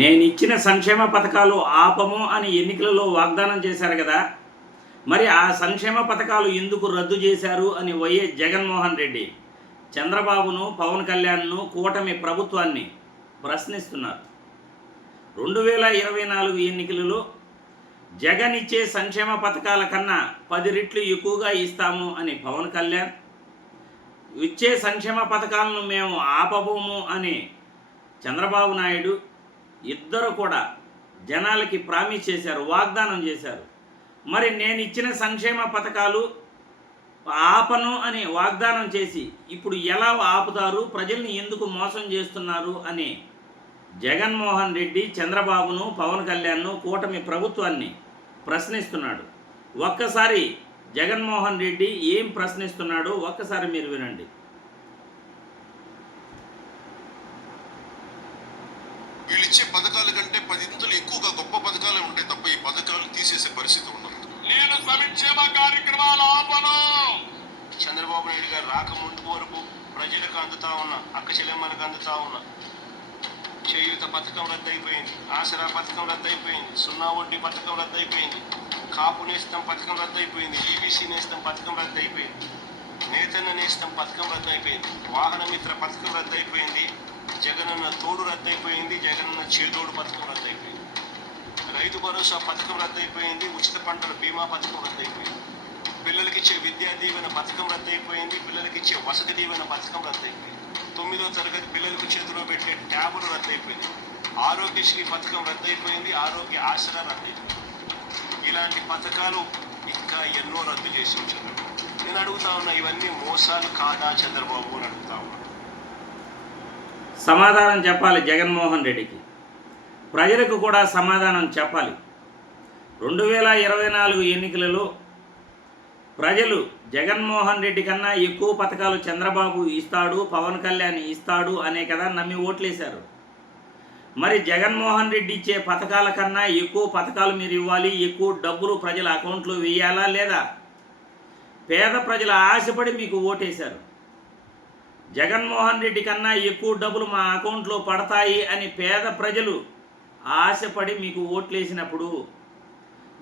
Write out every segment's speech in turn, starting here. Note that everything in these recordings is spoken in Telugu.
నేనిచ్చిన సంక్షేమ పథకాలు ఆపము అని ఎన్నికలలో వాగ్దానం చేశారు కదా, మరి ఆ సంక్షేమ పథకాలు ఎందుకు రద్దు చేశారు అని వైఎస్ జగన్మోహన్ రెడ్డి చంద్రబాబును, పవన్ కళ్యాణ్ను, కూటమి ప్రభుత్వాన్ని ప్రశ్నిస్తున్నారు. 2024 ఎన్నికలలో జగన్ ఇచ్చే సంక్షేమ పథకాల కన్నా 10 రెట్లు ఎక్కువగా ఇస్తాము అని పవన్ కళ్యాణ్, ఇచ్చే సంక్షేమ పథకాలను మేము ఆపబోము అని చంద్రబాబు నాయుడు ఇద్దరు కూడా జనాలకి ప్రామిస్ చేశారు, వాగ్దానం చేశారు. మరి నేను ఇచ్చిన సంక్షేమ పథకాలు ఆపను అని వాగ్దానం చేసి ఇప్పుడు ఎలా ఆపుతారు, ప్రజల్ని ఎందుకు మోసం చేస్తున్నారు అని జగన్మోహన్ రెడ్డి చంద్రబాబును, పవన్ కళ్యాణ్ను, కూటమి ప్రభుత్వాన్ని ప్రశ్నిస్తున్నాడు. ఒక్కసారి జగన్మోహన్ రెడ్డి ఏం ప్రశ్నిస్తున్నాడో ఒక్కసారి మీరు వినండి. వీళ్ళు ఇచ్చే పథకాల కంటే 10 ఇంతలు ఎక్కువగా గొప్ప పథకాలే ఉంటాయి తప్ప ఈ పథకాలు తీసేసే పరిస్థితి ఉండదు. నేను సంక్షేమ కార్యక్రమాలు ఆపను. చంద్రబాబు నాయుడు గారు రాకముందు వరకు ప్రజలకు అందుతా ఉన్న, అక్క చెల్లెమ్మలకు అందుతా ఉన్న చేయూత పథకం రద్దయిపోయింది, ఆసరా పథకం రద్దయిపోయింది, సున్నా వడ్డీ పథకం రద్దయిపోయింది, కాపు నేస్తం పథకం రద్దయిపోయింది, ఈబీసీ నేస్తం పథకం రద్దయిపోయింది, నేతన్న నేస్తం పథకం రద్దయిపోయింది, వాహన మిత్ర పథకం రద్దయిపోయింది, జగనన్న తోడు రద్దయిపోయింది, జగనన్న చేదోడు పథకం రద్దయిపోయింది, రైతు భరోసా పథకం రద్దయిపోయింది, ఉచిత పంటల బీమా పథకం రద్దయిపోయింది, పిల్లలకిచ్చే విద్యా దీవెన పథకం రద్దయిపోయింది, పిల్లలకిచ్చే వసతి దీవెన పథకం రద్దయిపోయింది, 9వ తరగతి పిల్లలకు చేతిలో పెట్టే ట్యాబులు రద్దయిపోయింది, ఆరోగ్యశ్రీ పథకం రద్దయిపోయింది, ఆరోగ్య ఆసరా రద్దయిపోయింది. ఇలాంటి పథకాలు ఇంకా ఎన్నో రద్దు చేసి ఉంచారు. నేను అడుగుతా ఉన్నా, ఇవన్నీ మోసాలు కాదా చంద్రబాబు అని అడుగుతా ఉన్నా. సమాధానం చెప్పాలి జగన్మోహన్ రెడ్డికి, ప్రజలకు కూడా సమాధానం చెప్పాలి. 2024 ఎన్నికలలో ప్రజలు జగన్మోహన్ రెడ్డి కన్నా ఎక్కువ పథకాలు చంద్రబాబు ఇస్తాడు, పవన్ కళ్యాణ్ ఇస్తాడు అనే కదా నమ్మి ఓట్లేశారు. మరి జగన్మోహన్ రెడ్డి ఇచ్చే పథకాల కన్నా ఎక్కువ పథకాలు మీరు ఇవ్వాలి, ఎక్కువ డబ్బులు ప్రజల అకౌంట్లో వేయాలా లేదా? పేద ప్రజల ఆశపడి మీకు ఓటేశారు. జగన్మోహన్ రెడ్డి కన్నా ఎక్కువ డబ్బులు మా అకౌంట్లో పడతాయి అని పేద ప్రజలు ఆశపడి మీకు ఓట్లేసినప్పుడు,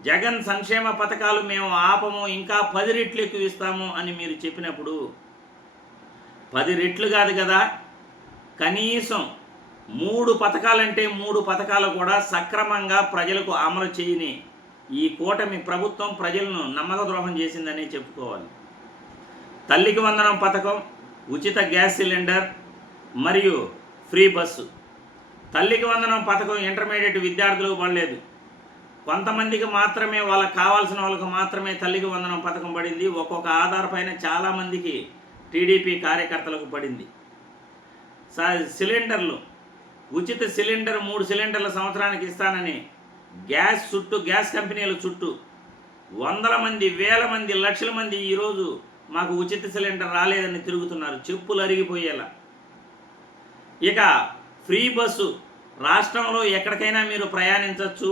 జగన్ సంక్షేమ పథకాలు మేము ఆపము, ఇంకా 10 రెట్లు ఎక్కువ ఇస్తాము అని మీరు చెప్పినప్పుడు, 10 రెట్లు కాదు కదా, కనీసం 3 పథకాలంటే 3 పథకాలు కూడా సక్రమంగా ప్రజలకు అమలు చేయని ఈ కూటమి ప్రభుత్వం ప్రజలను నమ్మకద్రోహం చేసిందని చెప్పుకోవాలి. తల్లికి వందనం పథకం, ఉచిత గ్యాస్ సిలిండర్ మరియు ఫ్రీ బస్సు. తల్లికి వందనం పథకం ఇంటర్మీడియట్ విద్యార్థులకు పడలేదు, కొంతమందికి మాత్రమే, వాళ్ళకి కావాల్సిన వాళ్ళకు మాత్రమే తల్లికి వందనం పథకం పడింది. ఒక్కొక్క ఆధార్ పైన చాలామందికి టీడీపీ కార్యకర్తలకు పడింది. సిలిండర్లు, ఉచిత సిలిండర్ 3 సిలిండర్ల సంవత్సరానికి ఇస్తానని గ్యాస్ కంపెనీల చుట్టూ వందల మంది, వేల మంది, లక్షల మంది ఈరోజు మాకు ఉచిత సిలిండర్ రాలేదని తిరుగుతున్నారు, చెప్పులు అరిగిపోయేలా. ఇక ఫ్రీ బస్సు, రాష్ట్రంలో ఎక్కడికైనా మీరు ప్రయాణించవచ్చు,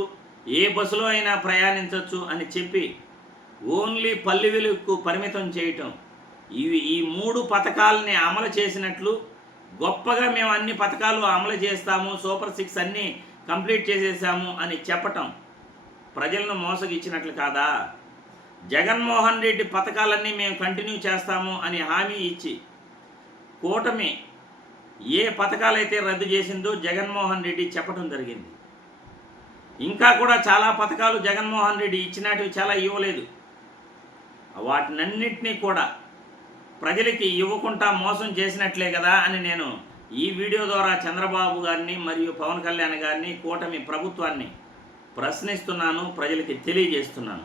ఏ బస్సులో అయినా ప్రయాణించవచ్చు అని చెప్పి ఓన్లీ పల్లె వెలుగుకు పరిమితం చేయటం, ఈ 3 పథకాలని అమలు చేసినట్లు గొప్పగా మేము అన్ని పథకాలు అమలు చేస్తాము, సూపర్ 6 అన్నీ కంప్లీట్ చేసేసాము అని చెప్పటం ప్రజలను మోసగిచ్చినట్లు కాదా? జగన్మోహన్ రెడ్డి పథకాలన్నీ మేము కంటిన్యూ చేస్తాము అని హామీ ఇచ్చి కూటమి ఏ పథకాలైతే రద్దు చేసిందో జగన్మోహన్ రెడ్డి చెప్పడం జరిగింది. ఇంకా కూడా చాలా పథకాలు జగన్మోహన్ రెడ్డి ఇచ్చినటివి చాలా ఇవ్వలేదు. వాటినన్నింటినీ కూడా ప్రజలకి ఇవ్వకుండా మోసం చేసినట్లే కదా అని నేను ఈ వీడియో ద్వారా చంద్రబాబు గారిని మరియు పవన్ కళ్యాణ్ గారిని, కూటమి ప్రభుత్వాన్ని ప్రశ్నిస్తున్నాను, ప్రజలకి తెలియజేస్తున్నాను.